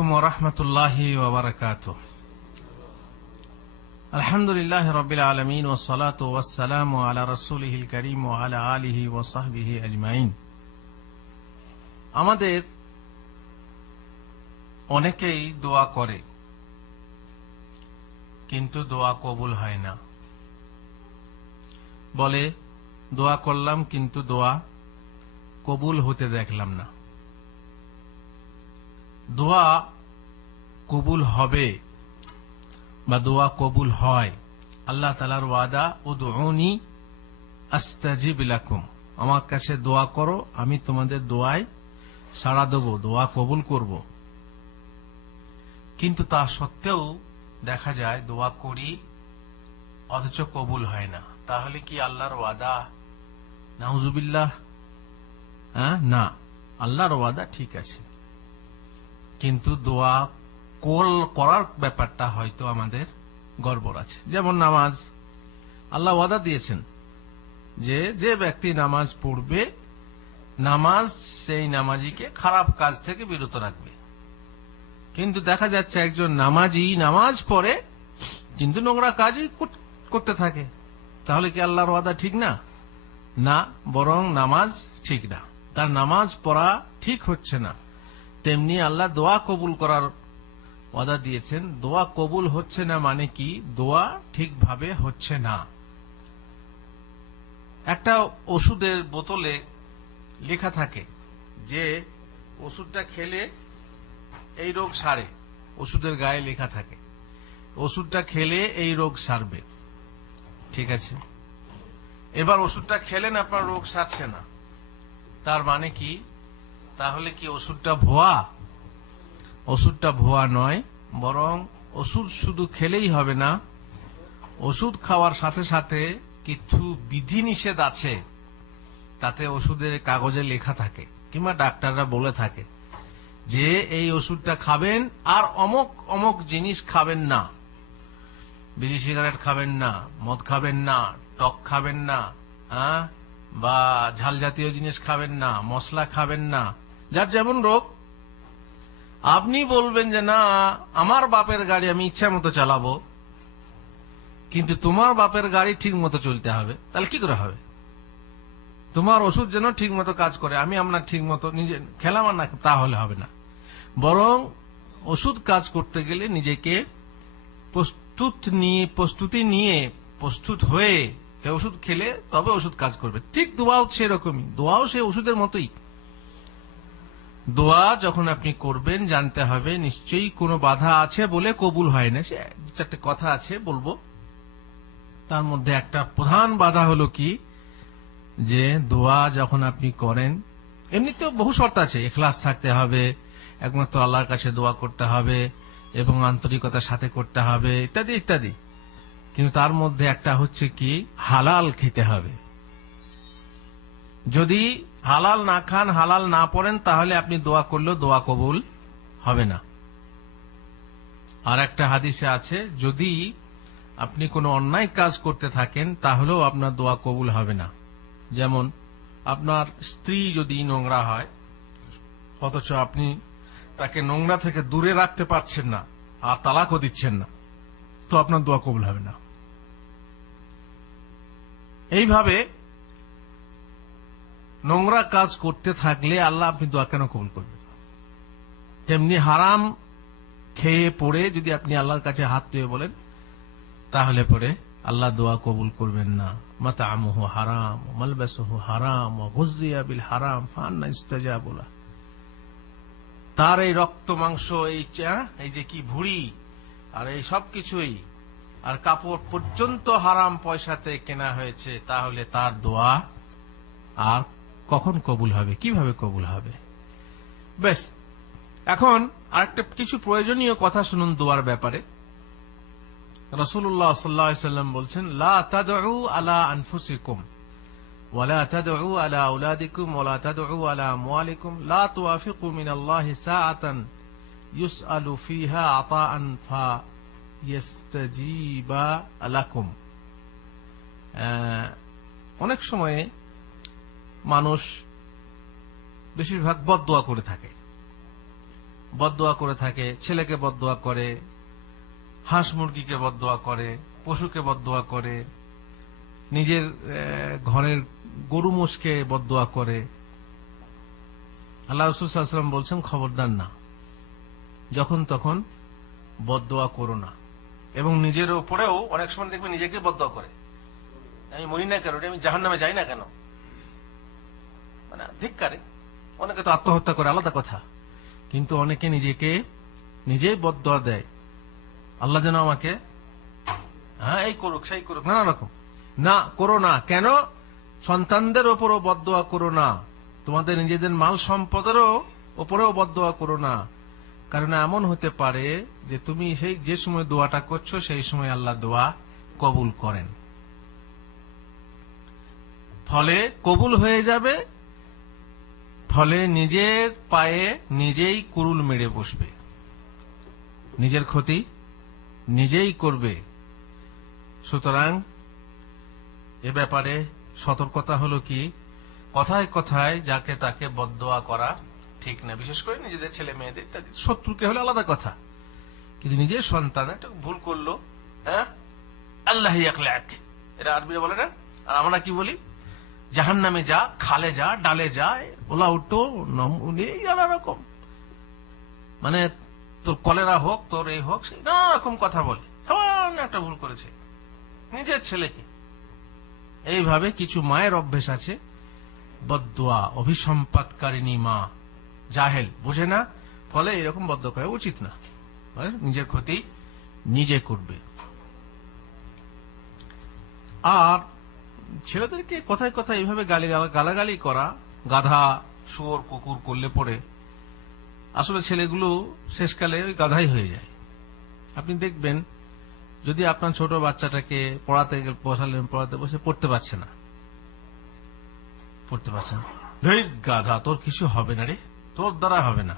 আলাইকুম ওয়া রাহমাতুল্লাহি ওয়া বারাকাতুহু। আলহামদুলিল্লাহি রাব্বিল আলামিন ওয়াস সালাতু ওয়াস সালামু আলা রাসূলিহিল কারীম ওয়া আলা আলিহি ওয়া সাহবিহি আজমাইন। আমাদের অনেকেই দোয়া করে, কিন্তু দোয়া কবুল হয় না। বলে দোয়া করলাম কিন্তু দোয়া কবুল হতে দেখলাম না। দোয়া কবুল হবে বা দোয়া কবুল হয়, আল্লাহ তাআলার ওয়াদা, উদউনি আস্তাজিব লাকুম, আমার কাছে দোয়া করো, আমি তোমাদের দোয়ায় সাড়া দেব, দোয়া কবুল করব। কিন্তু তা সত্ত্বেও দেখা যায় দোয়া করি অথচ কবুল হয় না। তাহলে কি আল্লাহর ওয়াদা? নাউজুবিল্লাহ। না, আল্লাহর ওয়াদা ঠিক আছে, কিন্তু দোয়া করার ব্যাপারটা হয়তো আমাদের গড়বড় আছে। যেমন নামাজ, আল্লাহ ওয়াদা দিয়েছেন যে যে ব্যক্তি নামাজ পড়বে, নামাজ সেই নামাজিকে খারাপ কাজ থেকে বিরত রাখবে। কিন্তু দেখা যাচ্ছে একজন নামাজি নামাজ পড়ে কিন্তু নোংরা কাজই করতে থাকে। তাহলে কি আল্লাহর ওয়াদা ঠিক না? না, বরং নামাজ ঠিক না, তার নামাজ পড়া ঠিক হচ্ছে না। তেমনি আল্লাহ দোয়া কবুল করার ওয়াদা দিয়েছেন। দোয়া কবুল হচ্ছে না মানে কি? দোয়া ঠিকভাবে হচ্ছে না। একটা ওষুধের বোতলে লেখা থাকে যে ওষুধটা খেলে এই রোগ সারে, ওষুধের গায়ে লেখা থাকে ওষুধটা খেলে এই রোগ সারবে। ঠিক আছে, এবার ওষুধটা খেলেন, আপনার রোগ সারছে না, তার মানে কি? তাহলে কি ওষুধটা ভুয়া? ওষুধটা ভুয়া নয়, বরং ওষুধ শুধু খেলেই হবে না, ওষুধ খাওয়ার সাথে সাথে কিছু বিধিনিষেধ আছে, তাতে ওষুধের কাগজে লেখা থাকে কিংবা ডাক্তাররা বলে থাকে যে এই ওষুধটা খাবেন আর অমুক অমুক জিনিস খাবেন না। বিড়ি সিগারেট খাবেন না, মদ খাবেন না, টক খাবেন না, বা ঝাল জাতীয় জিনিস খাবেন না, মশলা খাবেন না। যার যেমন রোগ, আপনি বলবেন যে না, আমার বাপের গাড়ি আমি ইচ্ছা মতো চালাবো, কিন্তু তোমার বাপের গাড়ি ঠিক মতো চলতে হবে। তাহলে কি করে হবে? তোমার ওষুধ যেন ঠিক মতো কাজ করে, আমি আপনার ঠিক মতো নিজে খেলাম না, তাহলে হবে না। বরং ওষুধ কাজ করতে গেলে নিজেকে প্রস্তুত হয়ে ওষুধ খেলে তবে ওষুধ কাজ করবে। ঠিক দোয়াও সেরকমই, দোয়াও সে ওষুধের মতোই। দোয়া যখন আপনি করবেন জানতে হবে নিশ্চয়ই কোনো বাধা আছে বলে কবুল হয় না। সে চারটে কথা আছে বলবো, তার মধ্যে একটা প্রধান বাধা হলো কি, যে দোয়া যখন আপনি করেন, এমনিতেও বহু শর্ত আছে, ইখলাস থাকতে হবে, একমাত্র আল্লাহর কাছে দোয়া করতে হবে এবং আন্তরিকতার সাথে করতে হবে, ইত্যাদি ইত্যাদি। কিন্তু তার মধ্যে একটা হচ্ছে কি, হালাল খেতে হবে। যদি হালাল না খান, হালাল না পড়েন, তাহলে আপনি দোয়া করলেও দোয়া কবুল হবে না। আর একটা হাদিসে আছে, যদি আপনি কোনো অন্যায় কাজ করতে থাকেন তাহলেও আপনার দোয়া কবুল হবে না। যেমন আপনার স্ত্রী যদি নোংরা হয়, অথচ আপনি তাকে নোংরা থেকে দূরে রাখতে পারছেন না আর তালাকও দিচ্ছেন না, তো আপনার দোয়া কবুল হবে না। এইভাবে নোংরা কাজ করতে থাকলে আল্লাহ আপনি দোয়া কেন কবুল করবেন? তেমনি হারাম খেয়ে পড়ে যদি আপনি আল্লাহর কাছে হাত ধুয়ে বলেন, তাহলে পরে আল্লাহ দোয়া কবুল করবেন না। মাতামুহু হারাম, মালবাসুহু হারাম, গুযিয়া বিল হারাম, ফান্না ইস্তাজাবু লাহু। তার এই রক্ত মাংস, এই যে কি ভুঁড়ি আর এই সবকিছুই, আর কাপড় পর্যন্ত হারাম পয়সাতে কেনা হয়েছে, তাহলে তার দোয়া আর কখন কবুল হবে? কিভাবে কবুল হবে? বেশ, এখন আরেকটা কিছু প্রয়োজনীয় কথা শুনুন দোয়ার ব্যাপারে। রাসূলুল্লাহ সাল্লাল্লাহু আলাইহি ওয়াসাল্লাম বলছেন, লা তাদউ আলা আনফুসিকুম ওয়া লা তাদউ আলা আওলাদিকুম ওয়া লা তাদউ আলা আমওয়ালিকুম লা তুওয়াফিকু মিনাল্লাহি সাআতান ইউসআলু ফিহা আতাআন ফায়াস্তাজিবা লাকুম। অনেক সময়ে মানুষ বেশিরভাগ বদদোয়া করে থাকে। বদদোয়া করে থাকে, ছেলেকে বদদোয়া করে, হাঁস মুরগিকে বদদোয়া করে, পশুকে বদদোয়া করে, নিজের ঘরের গরু মোষকে বদদোয়া করে। আল্লাহ রাসূল সাল্লাল্লাহু আলাইহি ওয়াসাল্লাম বলছেন, খবরদার না, যখন তখন বদদোয়া করো না। এবং নিজের উপরেও অনেক সময় দেখবে নিজেকে বদদোয়া করে, আমি মরি না কেন, আমি জাহান্নামে যাই না কেন, মানে ধিক্কারে। অনেকে তো আত্মহত্যা করে, আলাদা কথা, কিন্তু অনেকে নিজেকে নিজেই বদদোয়া দেয়, আল্লাহ যেন আমাকে এই করুক সেই করুক, নানা রকম। না, করো না। কেন? সন্তানদের ওপরও বদদোয়া করো না, তোমাদের নিজেদের মাল সম্পদেরও ওপরেও বদদোয়া করো না। কারণ এমন হতে পারে যে তুমি সেই যে সময় দোয়াটা করছো সেই সময় আল্লাহ দোয়া কবুল করেন, ফলে কবুল হয়ে যাবে, ফলে নিজের পায়ে নিজেই কুরুল মেরে বসবে, নিজের ক্ষতি নিজেই করবে। সুতরাং এ ব্যাপারে সতর্কতা হলো কি, কথায় কথায় যাকে তাকে বদদোয়া করা ঠিক না, বিশেষ করে নিজেদের ছেলে মেয়েদের ইত্যাদি। শত্রুকে হলে আলাদা কথা, কিন্তু নিজের সন্তান একটা ভুল করলো, আল্লাহ ইয়াকলাক, এটা আরবিরা বলে না, আর আমরা কি বলি, জাহান্নামে যা, খালে যা, ডালে যায়, ওলা উঠো নানা রকম, মানে তোর কলেরা হোক, তোর এই হোক, সেই নানা রকম কথা বলে। সামান্য একটা ভুল করেছে নিজের ছেলেকে। এইভাবে কিছু মায়ের অভ্যেস আছে, বদদোয়া, অভিসম্পাদকারিণী মা, জাহেল, বোঝে না, ফলে এরকম বদদোয়া করা উচিত না, নিজের ক্ষতি নিজে করবে। আর ছেলেদেরকে কথায় কথায় এইভাবে গালাগালি করা, গাধা, শুয়োর, কুকুর করলে পরে আসলে ছেলেগুলো শেষকালে ওই গাধাই হয়ে যায়। আপনি দেখবেন, যদি আপনার ছোট বাচ্চাটাকে পড়াতে বসালেন, পড়াতে বসে পড়তে পারছে না, গাধা, তোর কিছু হবে না রে, তোর দ্বারা হবে না,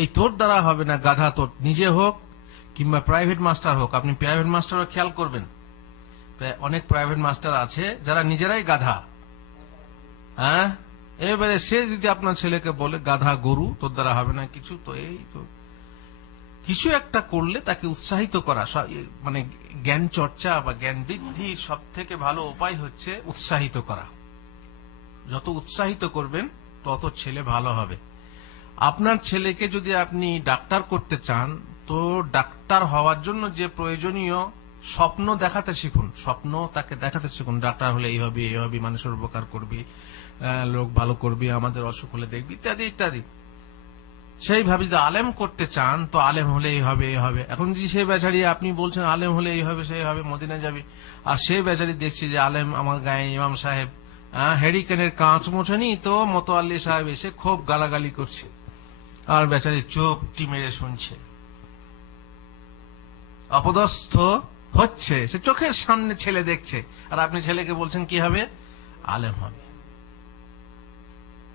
এই তোর দ্বারা হবে না, গাধা তোর নিজে হোক কিংবা প্রাইভেট মাস্টার হোক। আপনি প্রাইভেট মাস্টারও খেয়াল করবেন, অনেক প্রাইভেট মাস্টার আছে যারা নিজেরাই গাধা। এবারে সে যদি আপনার ছেলেকে বলে গাধা, গরু, তোর দ্বারা হবে না কিছু, তো এই তো কিছু একটা করলে তাকে উৎসাহিত করা, মানে জ্ঞান চর্চা বা জ্ঞান বৃদ্ধির সব থেকে ভালো উপায় হচ্ছে উৎসাহিত করা। যত উৎসাহিত করবেন তত ছেলে ভালো হবে। আপনার ছেলেকে যদি আপনি ডাক্তার করতে চান, তো ডাক্তার হওয়ার জন্য যে প্রয়োজনীয় স্বপ্ন দেখাতে শিখুন, স্বপ্ন তাকে দেখাতে শিখুন। ডাক্তার হলে এই হবে, এই হবে, মানুষের উপকার করবি, লোক ভালো করবি, আমাদের অসুখ হলে দেখবি, ইত্যাদি ইত্যাদি। সেইভাবে যদি আলেম করতে চান, তো আলেম হলে এই হবে, এই হবে। এখন যে সে বেচারি, আপনি বলছেন আলেম হলে এই হবে, সেই হবে, মদিনা যাবি, আর সে বেচারি দেখছি যে আলেম আমার গায়ে ইমাম সাহেব হ্যারিকেনের কাঁচ মোছেনি, তো মতোয়াল্লি সাহেব এসে খুব গালাগালি করছে, আর বেচারি চুপটি মেরে শুনছে, অপদস্থ হচ্ছে, সে চোখের সামনে ছেলে দেখছে, আর আপনি ছেলেকে বলছেন কি হবে, আলেম হবে।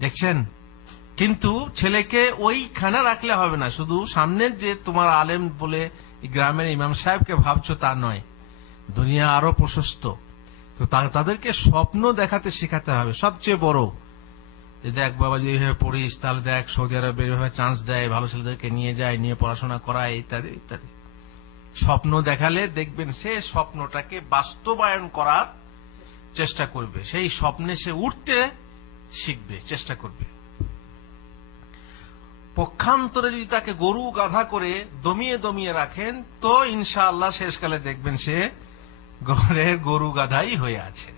দেখছেন? কিন্তু ছেলেকে ওইখানে রাখলে হবে না, শুধু সামনের যে তোমার আলেম বলে গ্রামের ইমাম সাহেবকে ভাবছো তা নয়, দুনিয়া আরো প্রশস্ত। তো তাদেরকে স্বপ্ন দেখাতে শেখাতে হবে। সবচেয়ে বড়, দেখ বাবা, যদি এইভাবে পড়িস তাহলে দেখ সৌদি আরবে এইভাবে চান্স দেয়, ভালো ছেলেদেরকে নিয়ে যায়, নিয়ে পড়াশোনা করায়, ইত্যাদি ইত্যাদি। স্বপ্ন দেখালে দেখবেন সে স্বপ্নটাকে বাস্তবায়ন করার চেষ্টা করবে, সেই স্বপ্নে সে উঠতে শিখবে, চেষ্টা করবে। পক্ষান্তরে যদি তাকে গরু গাধা করে দমিয়ে দমিয়ে রাখেন, তো ইনশাআল্লাহ শেষকালে দেখবেন সে ঘরের গরু গাধাই হয়ে আছে।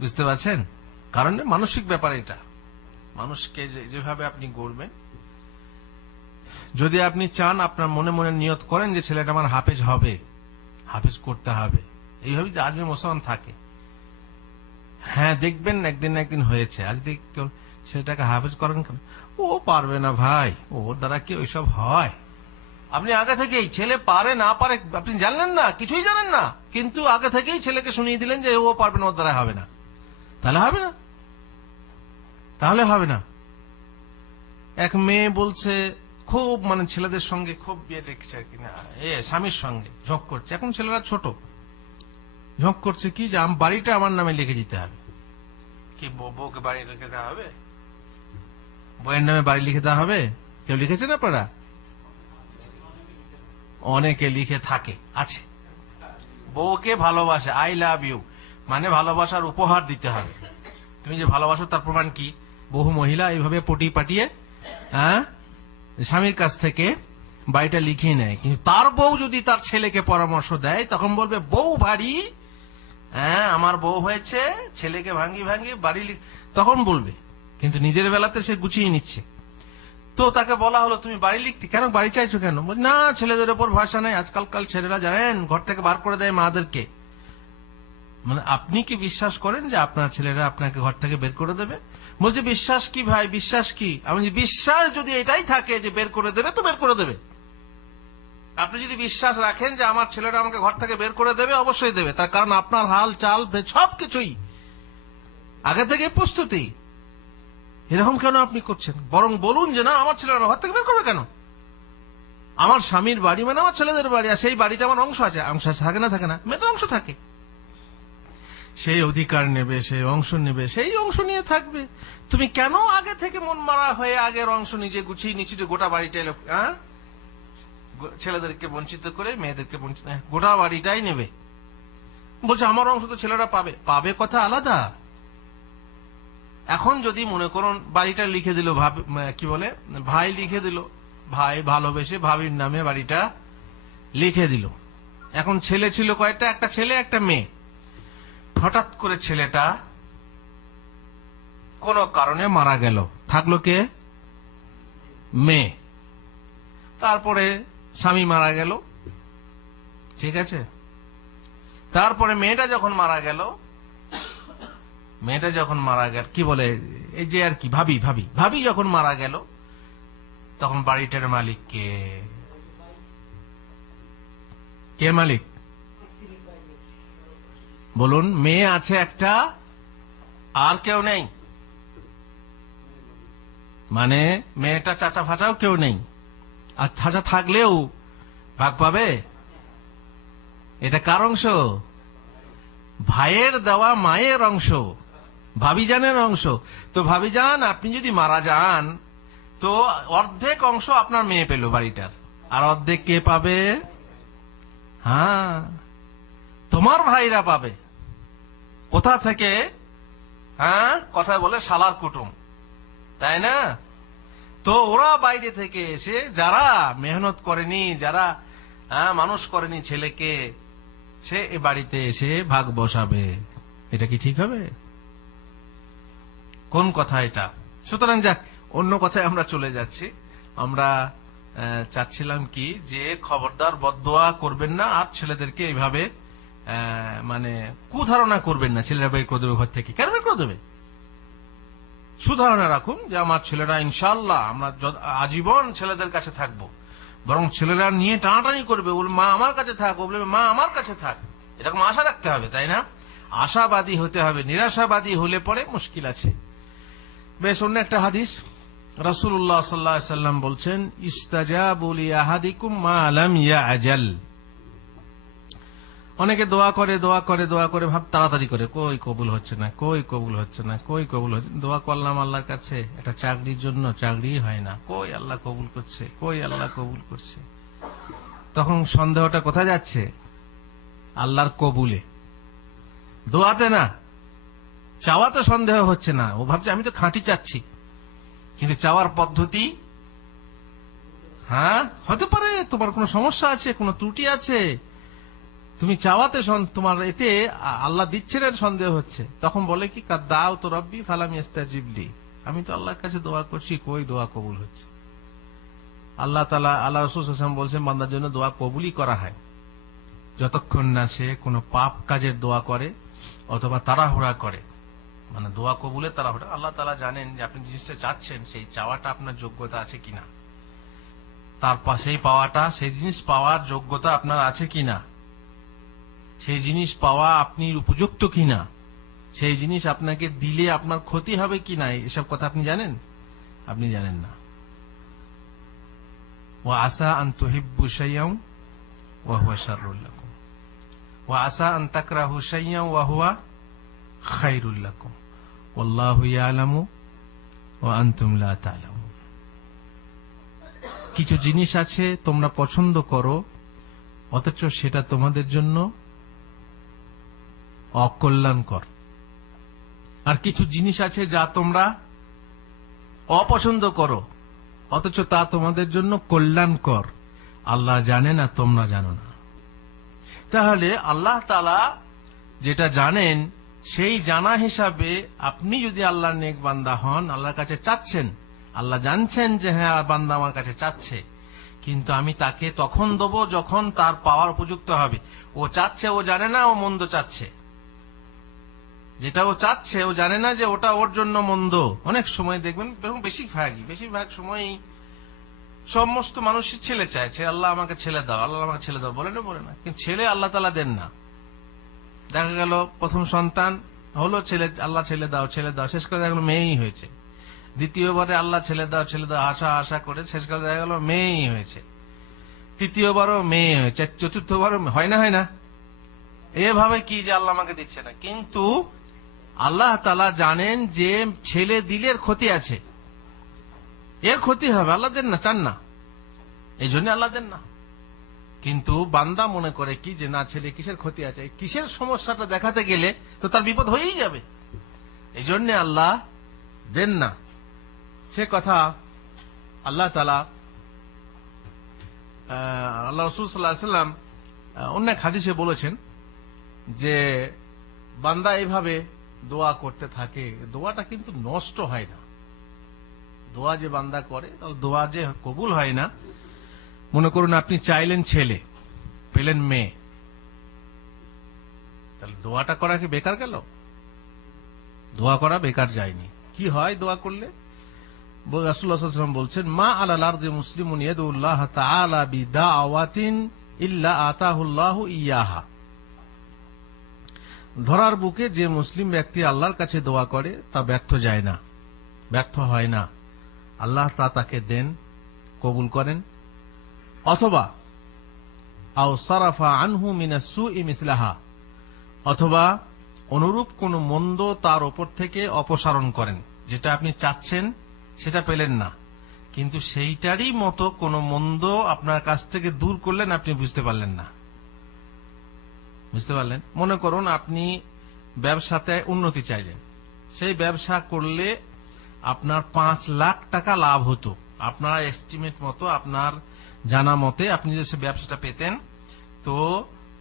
বুঝতে পারছেন? কারণ মানসিক ব্যাপার এটা। মানুষকে যেভাবে আপনি গড়বেন, যদি আপনি চান, আপনার মনে মনে নিয়ত করেন যে ছেলেটা আমার হাফেজ হবে, হাফেজ করতে হবে, এইভাবে যদি আজমি মুসলমান থাকে, হ্যাঁ দেখবেন একদিন না একদিন হয়েছে। আজ ছেলেটাকে হাফেজ করেন কেন? ও পারবে না ভাই, ওর দ্বারা কি ওইসব হয়? আপনি আগে থেকেই, ছেলে পারে না পারে আপনি জানলেন না, কিছুই জানেন না, কিন্তু আগে থেকেই ছেলেকে শুনিয়ে দিলেন যে ও পারবে না, ওর দ্বারা হবে না, তাহলে হবে না, তাহলে হবে না। এক মেয়ে বলছে, খুব মানে ছেলেদের সঙ্গে খুব বিয়ে দেখছে আর কি, না স্বামীর সঙ্গে ঝোঁক করছে। এখন ছেলেরা ছোট, ঝোঁক করছে কি যে বাড়িটা আমার নামে লিখে দিতে হবে। কি বউকে বাড়ি লিখে দেওয়া হবে? বইয়ের নামে বাড়ি লিখে দেওয়া হবে? কেউ লিখেছেন আপনারা? অনেকে লিখে থাকে আছে। বউকে ভালোবাসে, আই লাভ ইউ মানে ভালোবাসার উপহার দিতে হবে। তুমি যে ভালোবাসো তার প্রমাণ কি? বহু মহিলা এইভাবে পটি পাটিয়ে স্বামীর কাছ থেকে বাড়িটা লিখিয়ে নেয়, কিন্তু তার বউ যদি তার ছেলেকে পরামর্শ দেয় তখন বলবে বউ ভারী, আমার বউ হয়েছে, ছেলেকে ভাঙ্গি ভাঙ্গি বাড়ি তখন বলবে, কিন্তু নিজের বেলাতে সে গুছিয়ে নিচ্ছে। তো তাকে বলা হলো তুমি বাড়ি লিখতে কেন, বাড়ি চাইছো কেন? না ছেলেদের ওপর ভরসা নেই, আজকালকার ছেলেরা জানেন ঘর থেকে বার করে দেয় মাদেরকে। মানে আপনি কি বিশ্বাস করেন যে আপনার ছেলেরা আপনাকে ঘর থেকে বের করে দেবে? বলছে বিশ্বাস কি ভাই, বিশ্বাস কি? আমি বিশ্বাস যদি এটাই থাকে যে বের করে দেবে তো বের করে দেবে। আপনি যদি বিশ্বাস রাখেন যে আমার ছেলেরা আমাকে ঘর থেকে বের করে দেবে, অবশ্যই দেবে, তার কারণ আপনার হাল চাল সবকিছুই আগে থেকে প্রস্তুতি। এরকম কেন আপনি করছেন? বরং বলুন যে না আমার ছেলেরা ঘর থেকে বের করবে কেন? আমার স্বামীর বাড়ি মানে আমার ছেলেদের বাড়ি, আর সেই বাড়িতে আমার অংশ আছে। অংশ থাকে না থাকে না? মেয়েদের অংশ থাকে। সেই অধিকার নেবে, সেই অংশ নেবে, সেই অংশ নিয়ে থাকবে। তুমি কেন আগে থেকে মন মারা হয়ে আগের অংশ নিজে গুছিয়ে নিচ্ছি যে গোটা বাড়িটা এলো, ছেলেদেরকে বঞ্চিত করে মেয়েদেরকে বঞ্চিত, গোটা বাড়িটাই নেবে। বলছে আমার অংশ তো ছেলেরা পাবে, পাবে কথা আলাদা। এখন যদি মনে করুন বাড়িটা লিখে দিল, কি বলে ভাই লিখে দিল, ভাই ভালোবেসে ভাবির নামে বাড়িটা লিখে দিল। এখন ছেলে ছিল কয়টা? একটা ছেলে একটা মেয়ে। হঠাৎ করে ছেলেটা কোন কারণে মারা গেল, থাকলো কে? মেয়ে। তারপরে স্বামী মারা গেল, ঠিক আছে। তারপরে মেয়েটা যখন মারা গেল, কি বলে এই যে আর কি ভাবি যখন মারা গেল, তখন বাড়িটার মালিক কে? কে মালিক বলুন? মেয়ে আছে একটা, আর কেউ নেই, মানে মেয়েটা চাচা ফাচাও কেউ নেই। আর চাচা থাকলেও ভাগ পাবে? এটা কার অংশ? ভাইয়ের দেওয়া মায়ের অংশ, ভাবিজানের অংশ। তো ভাবিজান আপনি যদি মারা যান তো অর্ধেক অংশ আপনার মেয়ে পেল বাড়িটার, আর অর্ধেক কে পাবে? তোমার ভাইরা পাবে। কোথা থেকে? কথায় বলে শালার কুটুম, তাই না? তো ওরা বাইরে থেকে এসে যারা মেহনত করেনি, যারা মানুষ করেনি ছেলেকে, সে এ বাড়িতে এসে ভাগ বসাবে। এটা কি ঠিক হবে? কোন কথা এটা? সুতরাং যাক, অন্য কথায় আমরা চলে যাচ্ছি। আমরা চাচ্ছিলাম কি যে খবরদার বদদোয়া করবেন না, আর ছেলেদেরকে এইভাবে মানে কুধারণা করবেন না ছেলেরা বের করে দেবে ঘর থেকে। কেন বের করে দেবে? সুধারণা রাখুন যে আমার ছেলেরা ইনশাল্লাহ আমরা আজীবন ছেলেদের কাছে থাকবো। বরং ছেলেরা নিয়ে টানাটানি করবে, বলবে মা আমার কাছে থাক, ও বলবে মা আমার কাছে থাক। এরকম আশা রাখতে হবে, তাই না? আশাবাদী হতে হবে। নিরাশাবাদী হলে পরে মুশকিল আছে। বেশ, অন্য একটা হাদিস, রাসূলুল্লাহ সাল্লাল্লাহু আলাইহি ওয়াসাল্লাম বলছেন ইস্তাজাবু লিআহাদিকুম মা লাম ইয়াআজাল। অনেকে দোয়া করে ভাব তাড়াতাড়ি করে, কই কবুল হচ্ছে না, দোয়া করলাম আল্লাহর কাছে একটা চাকরির জন্য, চাকরি হয় না, কই আল্লাহ কবুল করছে। তখন সন্দেহটা কোথায় যাচ্ছে? আল্লাহর কবুলে, দোয়াতে না। চাওয়াতে সন্দেহ হচ্ছে না, ও ভাবছে আমি তো খাঁটি চাচ্ছি, কিন্তু চাওয়ার পদ্ধতি হতে পারে তোমার কোনো সমস্যা আছে, কোনো ত্রুটি আছে। তুমি চাওয়াতে তোমার এতে আল্লাহ দিচ্ছেন এর সন্দেহ হচ্ছে। তখন বলে কি দাও তো রব্বি ফালাম ইস্তাজিব লি, আমি তো আল্লাহর কাছে দোয়া করছি, কই দোয়া কবুল হচ্ছে। আল্লাহ রাসূল সাল্লাল্লাহু আলাইহি ওয়াসাল্লাম বলছেন বান্দার জন্য দোয়া কবুলই করা হয় যতক্ষণ না সে কোনো পাপ কাজের দোয়া করে অথবা তাড়াহুড়া করে। মানে দোয়া কবুলে তাড়াহুড়া, আল্লাহ তাআলা জানেন যে আপনি জিনিসটা চাচ্ছেন সেই চাওয়াটা আপনার যোগ্যতা আছে কিনা, তার পাশেই পাওয়াটা, সেই জিনিস পাওয়ার যোগ্যতা আপনার আছে কিনা, সেই জিনিস পাওয়া আপনি উপযুক্ত কিনা, সেই জিনিস আপনাকে দিলে আপনার ক্ষতি হবে কিনা, এসব কথা আপনি জানেন? আপনি জানেন না। ওয়া আসা আন তুহিব্বু শাইআন ওয়া হুয়া শাররুল লাকুম ওয়া আসা আন তাকরাহু শাইআন ওয়া হুয়া খায়রুল লাকুম ওয়াল্লাহু ইয়ালামু ওয়া আনতুম লা তা'লামুন। কিছু জিনিস আছে তোমরা পছন্দ করো, অথচ সেটা তোমাদের জন্য অকল্যাণকর। আর কিছু জিনিস আছে যা তোমরা অপছন্দ করো, অথচ তা তোমাদের জন্য কল্যাণকর। আল্লাহ জানে না, তোমরা জানো না। তাহলে আল্লাহ তাআলা যেটা জানেন, সেই জানা হিসাবে আপনি যদি আল্লাহর নেক বান্দা হন, আল্লাহর কাছে চাচ্ছেন, আল্লাহ জানছেন যে হ্যাঁ বান্দা আমার কাছে চাচ্ছে, কিন্তু আমি তাকে তখন দেব যখন তার পাওয়ার উপযুক্ত হবে। ও চাচ্ছে, ও জানে না ও মন্দ চাচ্ছে। যেটা ও চাচ্ছে ও জানে না যে ওটা ওর জন্য মন্দ। অনেক সময় দেখবেন, বেশিরভাগ সময়ই সমস্ত মানুষই ছেলে চাইছে, আল্লাহ আমাকে ছেলে দাও, আল্লাহ আমাকে ছেলে দাও, বলে না, কিন্তু ছেলে আল্লাহ তাআলা দেন না। দেখা গেল প্রথম সন্তান হলো ছেলে, আল্লাহ ছেলে দাও ছেলে দাও, শেষ করে দেখা গেল মেয়েই হয়েছে। দ্বিতীয়বারে আল্লাহ ছেলে দাও ছেলে দাও আশা করে শেষ করে দেখা গেল মেয়েই হয়েছে। তৃতীয়বারও মেয়ে হয়েছে, চতুর্থবারও হয় না। এভাবে কি যে আল্লাহ আমাকে দিচ্ছে না, কিন্তু আল্লাহ তাআলা জানেন যে ছেলে দিলের ক্ষতি আছে, এর ক্ষতি হবে, আল্লাহ দেন না, চান না, এই জন্য আল্লাহ দেন না। কিন্তু বান্দা মনে করে কি যে না, ছেলে কিসের ক্ষতি আছে, কিসের সমস্যাটা দেখাতে গেলে তো তার বিপদ হয়েই যাবে, এই জন্য আল্লাহ দেন না। সে কথা আল্লাহ তাআলা, আল্লাহ রাসূল সাল্লাল্লাহু আলাইহি ওয়াসাল্লাম অন্য এক হাদিসে বলেছেন যে বান্দা এইভাবে দোয়া করতে থাকে, দোয়াটা কিন্তু নষ্ট হয় না। দোয়া যে বান্দা করে, দোয়া যে কবুল হয় না। মনে করুন আপনি চাইলেন ছেলে, পেলেন মেয়ে, তাহলে দোয়াটা করা কি বেকার গেল? দোয়া করা বেকার যায়নি। কি হয় দোয়া করলে? রাসূলুল্লাহ সাল্লাল্লাহু আলাইহি ওয়াসাল্লাম বলছেন, মা আলাল আরদি মুসলিমুন ইয়াদুল্লাহ তাআলা বিদাওয়াতিন ইল্লা আতাহুল্লাহু ইয়াহা। ধরার বুকে যে মুসলিম ব্যক্তি আল্লাহর কাছে দোয়া করে তা ব্যর্থ যায় না, ব্যর্থ হয় না। আল্লাহ তা তাকে দেন, কবুল করেন। অথবা আও সারাফা আনহু মিনাস সুই মিসলাহা, অথবা অনুরূপ কোন মন্দ তার উপর থেকে অপসারণ করেন। যেটা আপনি চাচ্ছেন সেটা পেলেন না, কিন্তু সেইটারই মতো কোন মন্দ আপনার কাছ থেকে দূর করলেন, আপনি বুঝতে পারলেন না। বুঝতে পারলেন? মনে করুন আপনি ব্যবসাতে উন্নতি চাইলেন, সেই ব্যবসা করলে আপনার 5 লাখ টাকা লাভ হতো। আপনার এস্টিমেট মতো, আপনার জানা মতে আপনি যে ব্যবসাটা পেতেন, তো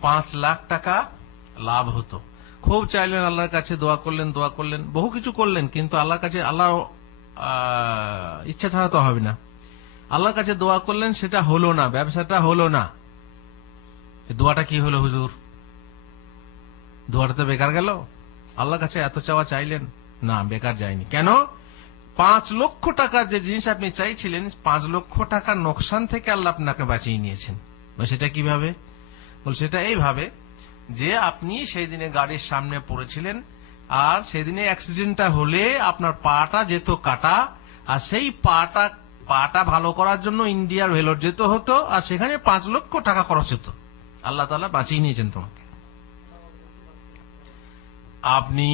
5 লাখ টাকা লাভ হতো। খুব চাইলেন, আল্লাহর কাছে দোয়া করলেন, বহু কিছু করলেন, কিন্তু আল্লাহর কাছে, আল্লাহর ইচ্ছা ছাড়া তো হবে না। আল্লাহর কাছে দোয়া করলেন, সেটা হলো না, ব্যবসাটা হলো না। দোয়াটা কি হলো হুজুর? দোয়াটা তো বেকার গেল। আল্লাহর কাছে এত চাওয়া চাইলেন, না, বেকার যায়নি। কেন? 5 লক্ষ টাকার যে জিনিস আপনি চাইছিলেন, 5 লক্ষ টাকার নোকসান থেকে আল্লাহ আপনাকে বাঁচিয়ে নিয়েছেন। সেটা কিভাবে? সেটা এইভাবে যে আপনি সেই দিনে গাড়ির সামনে পড়েছিলেন, আর সেই দিনে অ্যাক্সিডেন্টটা হলে আপনার পাটা যেত কাটা, আর সেই পাটা ভালো করার জন্য ইন্ডিয়ার ভেলোর যেতে হতো, আর সেখানে 5 লক্ষ টাকা খরচ হতো। আল্লাহ তাআলা বাঁচিয়ে নিয়েছেন তোমাকে। আপনি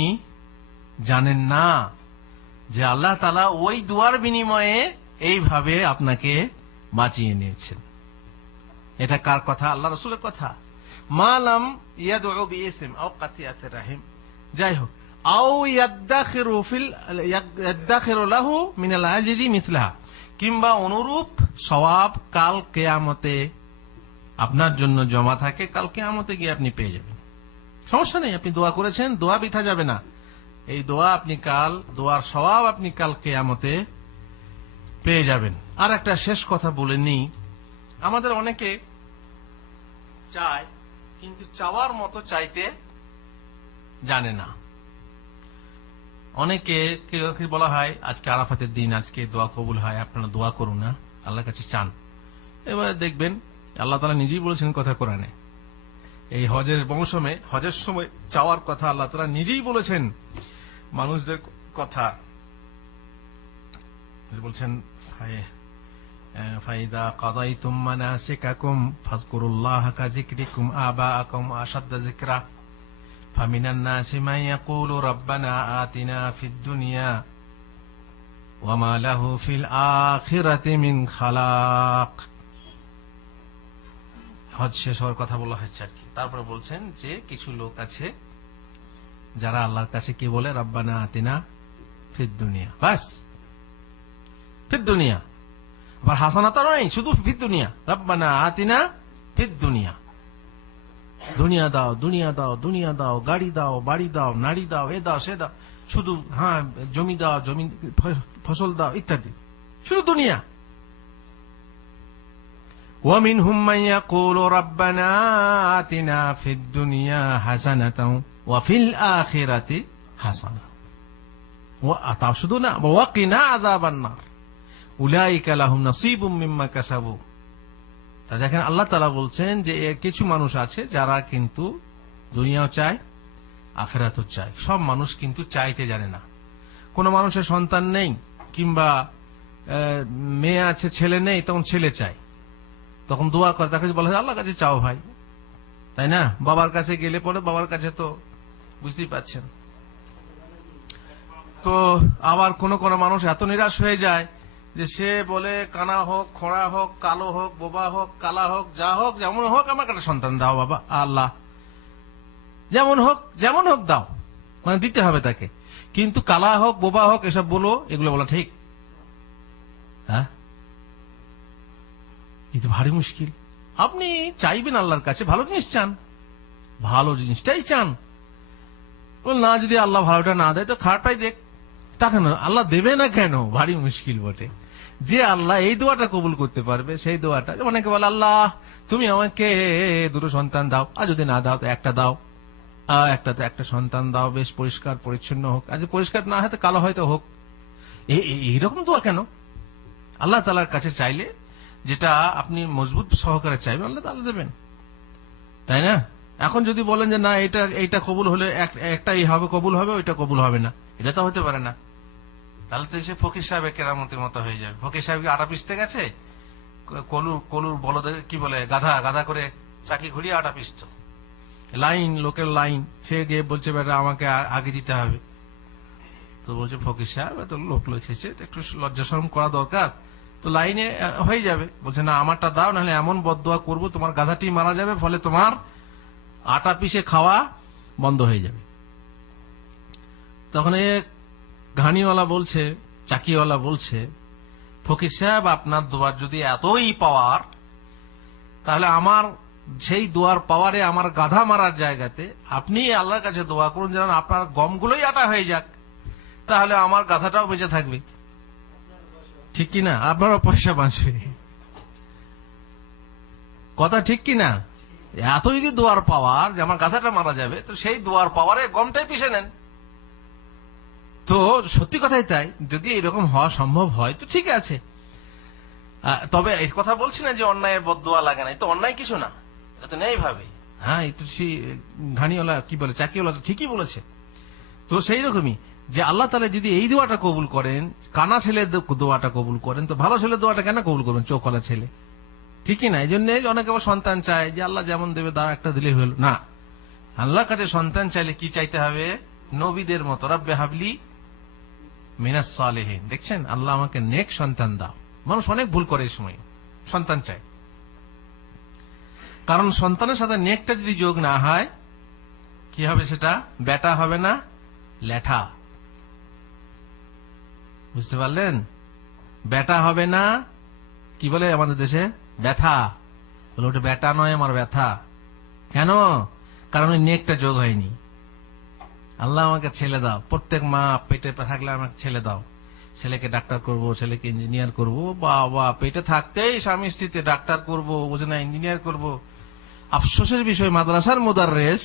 জানেন না যে আল্লাহ তাআলা ওই দুয়ার বিনিময়ে এইভাবে আপনাকে বাঁচিয়ে নিয়েছেন। এটা কার কথা? আল্লাহ রাসূলের কথা। মালাম ইয়াদউ বিইসম আও কাতিয়াতির রাহিম, যাই হোক, আও ইয়াদাখিরু লাহু মিনাল আজরি মিসলাহা, কিংবা অনুরূপ সওয়াব কাল কিয়ামতে আপনার জন্য জমা থাকে, কাল কিয়ামতে গিয়ে আপনি পেয়ে যাবেন। সমস্যা নেই, আপনি দোয়া করেছেন, দোয়া বৃথা যাবে না। এই দোয়া আপনি কাল, দোয়ার সওয়াব আপনি কাল কিয়ামতে পেয়ে যাবেন। আর একটা শেষ কথা বলে নিই, আমাদের অনেকে চায়, কিন্তু চাওয়ার মতো চাইতে জানে না। অনেকে বলা হয় আজকে আরাফাতের দিন, আজকে দোয়া কবুল হয়, আপনারা দোয়া করুন না, আল্লাহর কাছে চান। এবারে দেখবেন আল্লাহ তাআলা নিজেই বলেছেন কথা কোরআনে, এই হজের মৌসুমে, হজের সময় চাওয়ার কথা আল্লাহ তাআলা নিজেই বলেছেন। মানুষদের কথা বলছেন, ফাইদা কাদাইতুম মানাসিকাকুম ফাযকুরুল্লাহা কাযিকরিকুম আবাআকুম আশাদ্দা যিকরা ফামিনান নাসি মান ইয়াকুলু রাব্বানা আতিনা ফিদ দুনিয়া ওয়া মা লাহু ফিল আখিরাতি মিন খালাক। হজ শেষ হওয়ার কথা বলা হয়েছে আর কি। তারপরে বলছেন যে কিছু লোক আছে যারা আল্লাহর কাছে কি বলে, রব্বানা আতিনা ফিদ দুনিয়া, বাস ফিদ দুনিয়া। আবার হাসানাতাও নেই, শুধু ফিদ দুনিয়া, রব্বানা আতিনা ফিদ দুনিয়া। দুনিয়া দাও, দুনিয়া দাও, দুনিয়া দাও, গাড়ি দাও, বাড়ি দাও, নারী দাও, এ দাও, সে দাও, শুধু হ্যাঁ জমি দাও, জমি ফসল দাও ইত্যাদি, শুধু দুনিয়া। ومنهم من يقول ربنا آتنا في الدنيا حسنة وفي الآخرة حسنة وقنا عذاب النار أولئك لهم نصيب مما كسبوا। তা দেখেন আল্লাহ তাআলা বলছেন যে এর কিছু মানুষ আছে যারা কিন্তু দুনিয়াও চায় আখিরাতও চায়। সব মানুষ কিন্তু চাইতে জানে না। কোন মানুষের সন্তান নেই কিংবা মেয়ে আছে ছেলে নেই, তখন ছেলে চায়, তখন দোয়া করে, তাকে বলা হয় আল্লাহর কাছে চাও ভাই, তাই না? বাবার কাছে গেলে পরে বাবার কাছে তো বুঝতেই পাচ্ছেন। তো আবার কোন কোন মানুষ এত নিরাশ হয়ে যায় যে সে বলে কানা হোক, খোঁড়া হোক, কালো হোক, বোবা হোক, কালা হোক, যা হোক, যেমন হোক আমার একটা সন্তান দাও বাবা, আল্লাহ যেমন হোক দাও, মানে দিতে হবে তাকে। কিন্তু কালা হোক, বোবা হোক, এসব বলো, এগুলো বলা ঠিক? হ্যাঁ, এটা ভারী মুশকিল। আপনি চাইবেন আল্লাহর কাছে, ভালো জিনিস চান, ভালো জিনিসটাই চান। না, যদি আল্লাহ ভালোটা না দেয় তো খারাপটাই দেখ, তা কেন আল্লাহ দেবে না কেন? ভারী মুশকিল বটে। যে আল্লাহ এই দোয়াটা কবুল করতে পারবে, সেই দোয়াটা, অনেকে বলে আল্লাহ তুমি আমাকে দুটো সন্তান দাও, আর যদি না দাও তো একটা দাও, একটাতে একটা সন্তান দাও, বেশ পরিষ্কার পরিচ্ছন্ন হোক, আর যদি পরিষ্কার না হয় তো কালো হয়তো হোক। এইরকম দোয়া কেন? আল্লাহ তাআলার কাছে চাইলে যেটা আপনি মজবুত সহকারে চাইবেন, আল্লাহ তাআলা দেবেন, তাই না? এখন যদি বলেন যে না এইটা কবুল হলে একটাই হবে, কবুল হবে, ওইটা কবুল হবে না, এটা তো হতে পারে না। তাহলে তো সে ফকির সাহেব কেরামতের মতো হয়ে যাবে। ফকির সাহেবকে আটা পিসতে গেছে, কলুর বলদের কি বলে, গাধা করে চাকি ঘুরিয়ে আটা পিসত, লোকের লাইন, সে গিয়ে বলছে বেটা আমাকে আগে দিতে হবে। তো বলছে ফকির সাহেব এত লোক এসেছে, একটু লজ্জা শরম করা দরকার, তো লাইনে হয়ে যাবে। বলছে না আমারটা দাও, নাহলে এমন বদদোয়া করবো তোমার গাধাটি মারা যাবে, ফলে তোমার আটা পিষে খাওয়া বন্ধ হয়ে যাবে। তখন ঘানিওয়ালা বলছে, চাকিওয়ালা বলছে, ফকির সাহেব আপনার দোয়ার যদি এতই পাওয়ার, তাহলে আমার সেই দোয়ার পাওয়ারে আমার গাধা মারার জায়গাতে আপনি আল্লাহর কাছে দোয়া করুন যেন আপনার গমগুলোই আটা হয়ে যাক, তাহলে আমার গাধাটাও বেঁচে থাকবে, ঠিক কিনা? আপনারও পয়সা বাঁচবে। কথা ঠিক কিনা? এত যদি দোয়ার পাওয়ার যে আমার গাধাটা মারা যাবে, তো সেই দোয়ার পাওয়ারে গমটাই পিষে নেন। তো সত্যি কথাই তাই, যদি এরকম হওয়া সম্ভব হয় তো ঠিক আছে। তবে এই কথা বলছি না যে অন্যায়ের বদদোয়া লাগে না, তো অন্যায় কিছু না, এটা তো নেই ভাবে। হ্যাঁ, এই তো সেই ঘানিওয়ালা কি বলে, চাকিওয়ালা তো ঠিকই বলেছে। তো সেই রকমই যে আল্লাহ তাআলা যদি এই দোয়াটা কবুল করেন, কানা ছেলের দোয়াটা কবুল করেন, তো ভালো ছেলের দোয়াটা কেন কবুল করবেন? চোখওয়ালা ছেলে, ঠিকই না? এই জন্য অনেকে আবার সন্তান চায় যে আল্লাহ যেমন দেবে দাও, একটা দিলে হল না। আল্লাহর কাছে সন্তান চাইলে কি চাইতে হবে? নবীদের মতো, রাব্বে হাবলি মিনাস সালিহিন। দেখছেন, আল্লাহ আমাকে নেক সন্তান দাও। মানুষ অনেক ভুল করে এই সময়, সন্তান চায়, কারণ সন্তানের সাথে নেকটা যদি যোগ না হয় কি হবে? সেটা বেটা হবে না, ল্যাঠা। বুঝতে পারলেন? বেটা হবে না, কি বলে আমাদের দেশে, ব্যথা। বলে ওটা বেটা নয়, আমার ব্যথা। কেন? কারণ ওই নেকটা যোগ হয়নি। আল্লাহ আমাকে ছেলে দাও, প্রত্যেক মা পেটে থাকলে আমাকে ছেলে দাও, ছেলেকে ডাক্তার করব, ছেলেকে ইঞ্জিনিয়ার করব। বাবা, পেটে থাকতেই স্বামী স্ত্রীতে ডাক্তার করব, বুঝে না ইঞ্জিনিয়ার করব। আফসোসের বিষয়, মাদ্রাসার মুদাররিস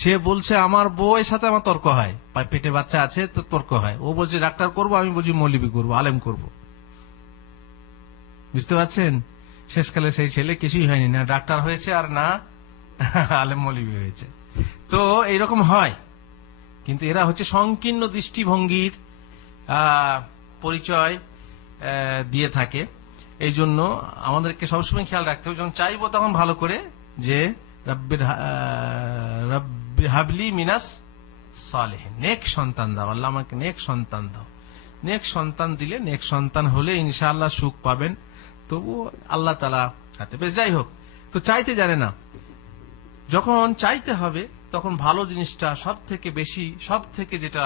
সে বলছে আমার বউয়ের সাথে আমার তর্ক হয়, পেটে বাচ্চা আছে তো তর্ক হয়। ও বলছে ডাক্তার করব, আমি বলছি মৌলবি করব, আলেম করব। বুঝতে পারছেন? শেষকালে সেই ছেলে কিছুই হয়নি, না ডাক্তার হয়েছে আর না আলেম মৌলবি হয়েছে। তো এইরকম হয়, কিন্তু এরা হচ্ছে সংকীর্ণ দৃষ্টিভঙ্গির পরিচয় দিয়ে থাকে। এই জন্য আমাদেরকে সবসময় খেয়াল রাখতে হবে, যখন চাইবো তখন ভালো করে যে রাব্বি হাবলি মিনাস সালিহিন, নেক সন্তান দাও, আল্লাহ আমাকে নেক সন্তান দাও। নেক সন্তান দিলে, নেক সন্তান হলে ইনশাআল্লাহ সুখ পাবেন, তবু আল্লাহ তাআলা হাতে। বেশ, যাই হোক, তো চাইতে জানে না। যখন চাইতে হবে তখন ভালো জিনিসটা সব থেকে বেশি, সব থেকে যেটা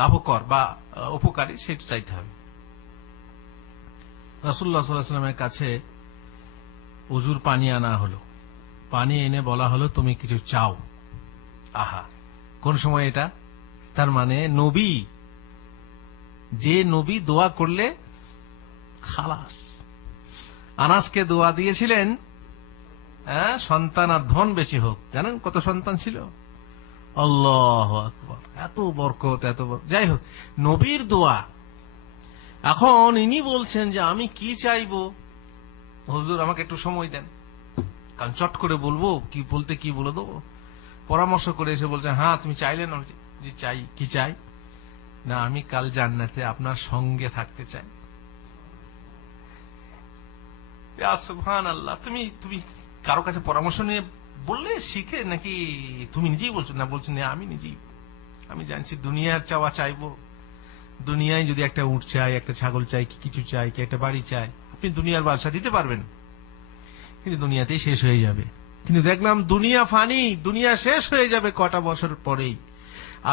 লাভকর বা উপকারী, সেটা চাইতে হবে। রাসূলুল্লাহ সাল্লাল্লাহু আলাইহি ওয়াসাল্লামের কাছে উজুর পানি আনা হলো, পানি এনে বলা হলো তুমি কিছু চাও। আহা, কোন সময় এটা? তার মানে নবী, যে নবী দোয়া করলে খালাস। আনাসকে দোয়া দিয়েছিলেন সন্তান আর ধন বেশি হোক। জানেন কত সন্তান ছিল? আল্লাহু আকবার, এত বরকত, এত বরকত। যাই হোক, নবীর দোয়া। এখন ইনি বলছেন যে আমি কি চাইবো হুজুর, আমাকে একটু সময় দেন, কারণ চট করে বলবো, কি বলতে কি বলে দেবো। পরামর্শ করে এসে বলছেন, হ্যাঁ তুমি চাইলেন? জি চাই। কি চাই? না, আমি কাল জান্নাতে আপনার সঙ্গে থাকতে চাই। সুবহানাল্লাহ, তুমি তুমি কারো কাছে পরামর্শ নিয়ে বললে শিখে, নাকি তুমি নিজেই বলছো? না, বলছেন আমি নিজেই, আমি জানছি দুনিয়ার চাওয়া চাইবো। দুনিয়ায় যদি একটা উট চাই, একটা ছাগল চাই, কি কিছু চাই, কি একটা বাড়ি চাই, আপনি দুনিয়ার বাদশা দিতে পারবেন, কিন্তু দুনিয়াতেই শেষ হয়ে যাবে। কিন্তু দেখলাম দুনিয়া ফানি, দুনিয়া শেষ হয়ে যাবে কটা বছর পরেই।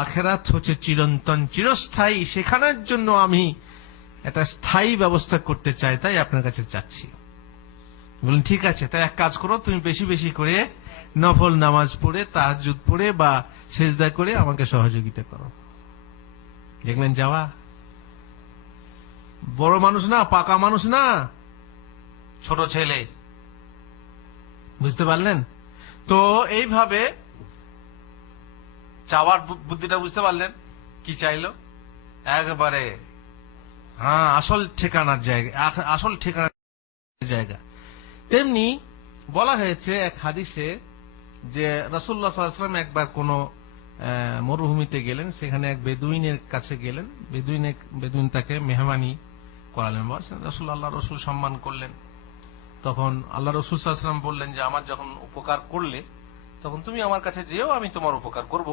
আখিরাত হচ্ছে চিরন্তন, চিরস্থায়ী। সেখানের জন্য আমি একটা স্থায়ী ব্যবস্থা করতে চাই, তাই আপনার কাছে চাচ্ছি। বলুন ঠিক আছে, তাই এক কাজ করো, তুমি বেশি বেশি করে নফল নামাজ পড়ে, তাহাজ্জুদ পড়ে বা সেজদা করে আমাকে সহযোগিতা করো। দেখলেন যাওয়া। বড় মানুষ না, পাকা মানুষ না, ছোট ছেলে। বুঝতে পারলেন তো? এইভাবে চাওয়ার বুদ্ধিটা বুঝতে পারলেন? কি চাইলো একবারে, হ্যাঁ, আসল ঠিকানার জায়গা, আসল ঠিকানার জায়গা। তেমনি বলা হয়েছে এক হাদিসে যে রাসূলুল্লাহ সাল্লাল্লাহু আলাইহি ওয়াসাল্লাম একবার কোন মরুভূমিতে গেলেন, সেখানে এক বেদুইনের কাছে গেলেন। বেদুইন তাকে মেহমানি করালেন, আল্লাহ রসুল সম্মান করলেন। তখন আল্লাহ রসুল সাল্লাল্লাহু আলাইহি ওয়াসাল্লাম বললেন যে আমার যখন উপকার করলে তখন তুমি আমার কাছে যেও, আমি তোমার উপকার করব,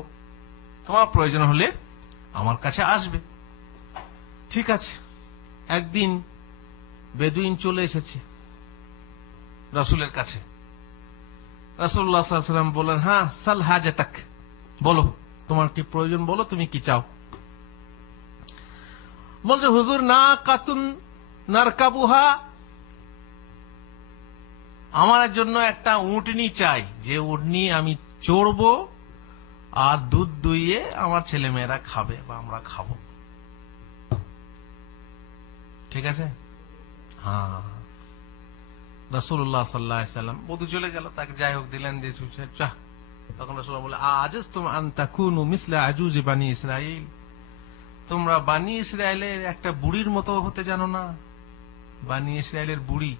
তোমার প্রয়োজন হলে আমার কাছে আসবে। ঠিক আছে। একদিন বেদুইন চলে এসেছে রাসূলের কাছে। রাসূলুল্লাহ সাল্লাল্লাহু আলাইহি ওয়াসাল্লাম বললেন, হ্যাঁ সাল হাজাতাক, বলো তোমার কি প্রয়োজন, বলো তুমি কি চাও। বলছে, হুজুর না কাতুন নারকাবুহা, আমার জন্য একটা উটনি চাই, যে উটনি আমি চড়বো আর দুধ দুইয়ে আমার ছেলে মেয়েরা খাবে বা আমরা খাবো। ঠিক আছে। হ্যাঁ, রাসূলুল্লাহ সাল্লাল্লাহু আলাইহি ওয়াসাল্লাম বধূ চলে গেল, তাকে যাই হোক দিলেন, দিয়ে চাহ। তখন রাসূলুল্লাহ বলে, আজাজতুম আন তাকুনু মিসলা আজুজ বানি ইসরাঈল, তোমরা বানি ইসরায়েলের একটা বুড়ির মতো হতে জানো না? বানি ইসরায়েলের বুড়ি।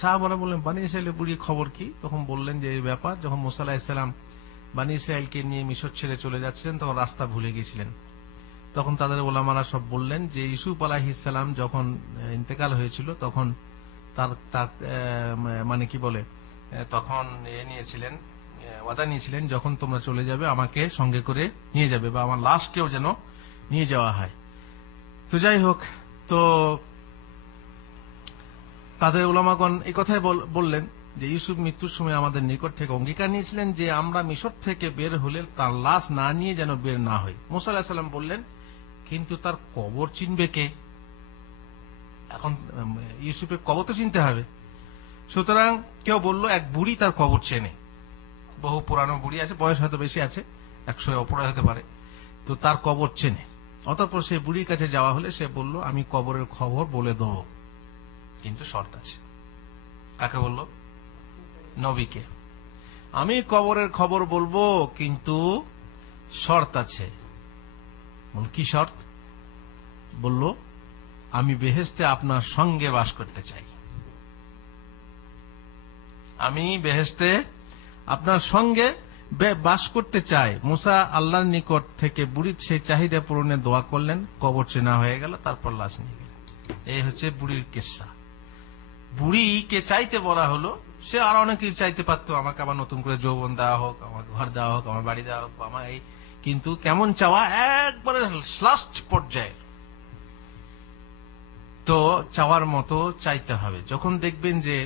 সাহাবারা বললেন, বানি ইসরায়েলের বুড়ি খবর কি? তখন বললেন যে এই ব্যাপার, যখন মুসা আলাইহিস সালাম বানি ইসরায়েলকে নিয়ে মিশর ছেড়ে চলে যাচ্ছিলেন, তখন রাস্তা ভুলে গিয়েছিলেন। তখন তাদের ওলামারা সব বললেন যে ইউসুফ আলাইহিস সালাম যখন ইন্তেকাল হয়েছিল, তখন তার মানে কি বলে, তখন নিয়েছিলেন, ওয়াদা নিয়েছিলেন, যখন তোমরা চলে যাবে আমাকে সঙ্গে করে নিয়ে যাবে, বা আমার লাশকেও যেন নিয়ে যাওয়া হয়। তো যাই হোক, তো তাদের উলামাগণ এই কথাই বললেন যে ইউসুফ মৃত্যুর সময় আমাদের নিকট থেকে অঙ্গীকার নিয়েছিলেন যে আমরা মিশর থেকে বের হলে তার লাশ না নিয়ে যেন বের না হই। মুসা আলাইহিস সালাম বললেন, কিন্তু তার কবর চিনবে কে? এখন ইউসুফের কবর তো চিনতে হবে। সুতরাং কেউ বলল এক বুড়ি তার কবর চেনে, বহু পুরানো বুড়ি আছে, বয়স হয়তো বেশি আছে, 100 অপরাধ হতে পারে, তো তার কবর চেনে। অতঃপর সেই বুড়ির কাছে যাওয়া হলে সে বলল, আমি কবরের খবর বলে দেব, কিন্তু শর্ত আছে। কাকে বলল? নবীকে। আমি কবরের খবর বলবো, কিন্তু শর্ত আছে। কি শর্ত? বলল, আমি বেহেশতে আপনার সঙ্গে বাস করতে চাই, আমি বেহেশতে আপনার সঙ্গে বাস করতে চাই। মুসা আল্লাহর নিকট থেকে বুড়ির সেই চাহিদা পূরণে দোয়া করলেন, কবর চেনা হয়ে গেল, তারপর লাশ নিয়ে গেলেন। এই হচ্ছে বুড়ির কিস্সা। বুড়িকে চাইতে বলা হলো, সে আর অনেক কিছু চাইতে পারতো, আমাকে আবার নতুন করে যৌবন দেওয়া হোক, আমার ঘর দেওয়া হোক, আমার বাড়ি দেওয়া হোক, আমার কিন্তু কেমন চাওয়া, একবারে লাস্ট পর্যায়ে। তো চাওয়ার মতো চাইতে হবে। যখন দেখবেন যে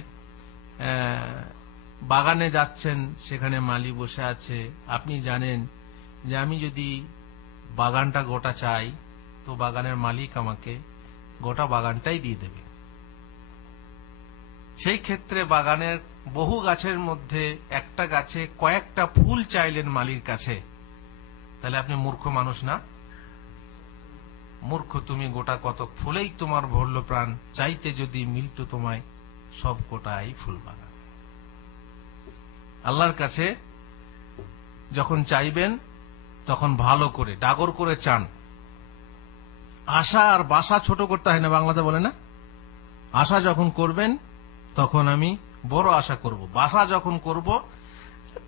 বাগানে যাচ্ছেন, সেখানে মালি বসে আছে, আপনি জানেন যে আমি যদি বাগানটা গোটা চাই তো বাগানের মালিক আমাকে গোটা বাগানটাই দিয়ে দেবে। সেই ক্ষেত্রে বাগানের বহু গাছের মধ্যে একটা গাছে কয়েকটা ফুল চাইলেন মালির কাছে, তাহলে আপনি মূর্খ মানুষ না? মূর্খ তুমি, গোটা কত ফুলেই তোমার ভরল প্রাণ, চাইতে যদি মিলত তোমায় সব গোটাই ফুল বাগান। আল্লাহর কাছে যখন চাইবেন তখন ভালো করে ডাগর করে চান। আশা আর বাসা ছোট করতে হয় না, বাংলাতে বলে না? আশা যখন করবেন তখন আমি বড় আশা করব, বাসা যখন করব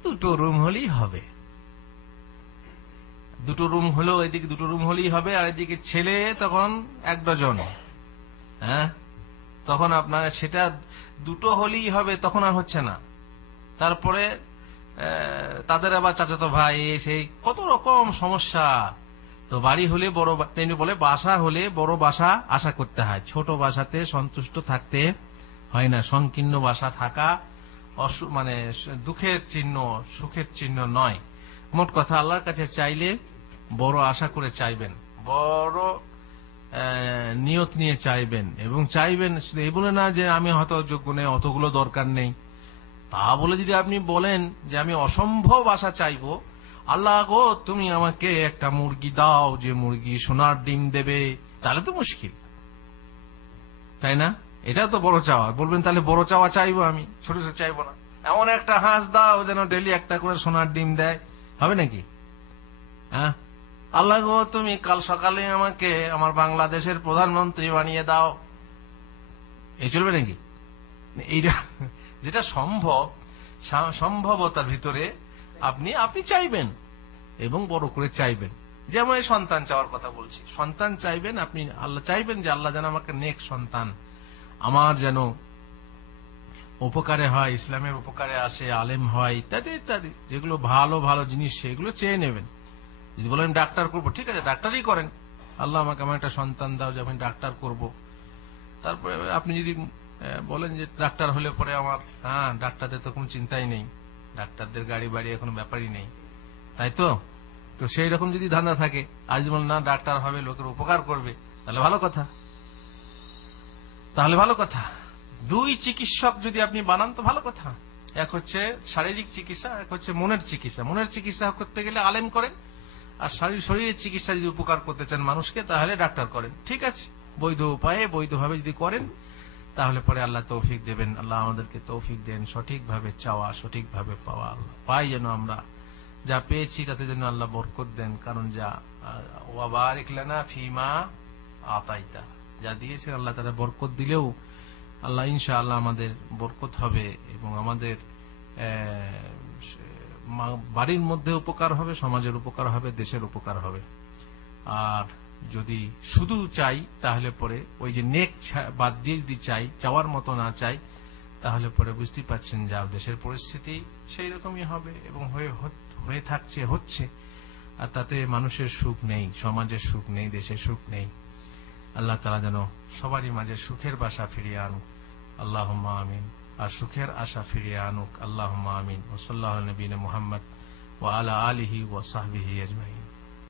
দুটো রুম হলেই হবে, দুটো রুম হলেও এদিকে দুটো রুম হলেই হবে, আর এদিকে ছেলে তখন 1 ডজন। হ্যাঁ, তখন আপনার সেটা দুটো হলেই হবে, তখন আর হচ্ছে না। তারপরে তাদের আবার চাচাতো ভাই, সেই কত রকম সমস্যা। তো বাড়ি হলে বড়, তেমনি বলে বাসা হলে বড় বাসা আশা করতে হয়, ছোট বাসাতে সন্তুষ্ট থাকতে হয় না। সংকীর্ণ বাসা থাকা মানে দুঃখের চিহ্ন, সুখের চিহ্ন নয়। মোট কথা, আল্লাহর কাছে চাইলে বড় আশা করে চাইবেন, বড় নিয়ত নিয়ে চাইবেন, এবং চাইবেন এই বলে না যে আমি হয়তো যোগ্য নেই, অতগুলো দরকার নেই। তা বলে যদি আপনি বলেন যে আমি অসম্ভব আশা চাইবো, আল্লাহ গো তুমি আমাকে একটা মুরগি দাও যে মুরগি সোনার ডিম দেবে, তাহলে তো মুশকিল, তাই না? এটা তো বড় চাওয়া। বলবেন তাহলে বড় চাওয়া চাইবো আমি, ছোট ছোট চাইবো না। এমন একটা হাঁস দাও যেন ডেলি একটা করে সোনার ডিম দেয়, হবে নাকি? হ্যাঁ, আল্লাহ গো তুমি কাল সকালে আমাকে আমার বাংলাদেশের প্রধানমন্ত্রী বানিয়ে দাও, এই চলবে নাকি? এইটা যেটা সম্ভব, সম্ভবতার ভিতরে আপনি চাইবেন এবং বড় করে চাইবেন। যেমন এই সন্তান চাওয়ার কথা বলছি, সন্তান চাইবেন, আপনি আল্লাহ চাইবেন যে আল্লাহ যেন আমাকে নেক সন্তান, আমার যেন উপকারে হয়, ইসলামের উপকারে আসে, আলেম হয়, ইত্যাদি ইত্যাদি, যেগুলো ভালো ভালো জিনিস সেগুলো চেয়ে নেবেন। যদি বলেন ডাক্তার করবো, ঠিক আছে ডাক্তারই করেন, আল্লাহ আমাকে আমার একটা সন্তান দাও যে আমি ডাক্তার করব। তারপরে আপনি যদি বলেন যে ডাক্তার হলে পরে আমার, হ্যাঁ ডাক্তারদের তো কোনো চিন্তাই নেই, ডাক্তারদের গাড়ি বাড়ি এখন ব্যাপারই নেই, তাই তো? তো সেই রকম যদি ধান্দা থাকে, আজ বলেন না ডাক্তার হবে, লোকের উপকার করবে, তাহলে ভালো কথা, তাহলে ভালো কথা। 2 চিকিৎসক যদি আপনি বানান তো ভালো কথা। এক হচ্ছে শারীরিক চিকিৎসা, এক হচ্ছে মনের চিকিৎসা। মনের চিকিৎসা করতে গেলে আলেম করেন, আর শরীরের চিকিৎসা যদি উপকার করতে চান মানুষকে, তাহলে ডাক্তার করেন। ঠিক আছে, বৈধ উপায়ে বৈধভাবে যদি করেন তাহলে পরে আল্লাহ তৌফিক দেবেন। আল্লাহ আমাদেরকে তৌফিক দেন সঠিকভাবে চাওয়া, সঠিকভাবে পাওয়া। আল্লাহ পাই যেন আমরা যা পেয়েছি তাতে যেন আল্লাহ বরকত দেন, কারণ যা ওয়া বারিক লানা ফিমা আতাইতা, যা দিয়েছেন আল্লাহ তারা বরকত দিলেও আল্লাহ ইনশাআল্লাহ আমাদের বরকত হবে, এবং আমাদের বাড়ির মধ্যে উপকার হবে, সমাজের উপকার হবে, দেশের উপকার হবে। আর যদি শুধু চাই তাহলে পরে ওই যে নেক বাদ দিয়ে যদি চাই, চাওয়ার মতো না চাই, তাহলে পরে বুঝতেই পাচ্ছেন যা দেশের পরিস্থিতি সেই রকমই হবে, এবং হয়ে থাকছে, হচ্ছে। আর তাতে মানুষের সুখ নেই, সমাজের সুখ নেই, দেশের সুখ নেই। আল্লাহ তাআলা যেন সবারই মাঝে সুখের বাসা ফিরিয়ে আনুক, আল্লাহুম্মা আমিন। আর সুখের আশা ফিরিয়ে আনুক, আল্লাহুম্মা আমিন। ওয়া সাল্লাল্লাহু আলা নবিয়িনা মুহাম্মদ ওয়া আলা আলিহি ওয়া সাহবিহি আজমাইন।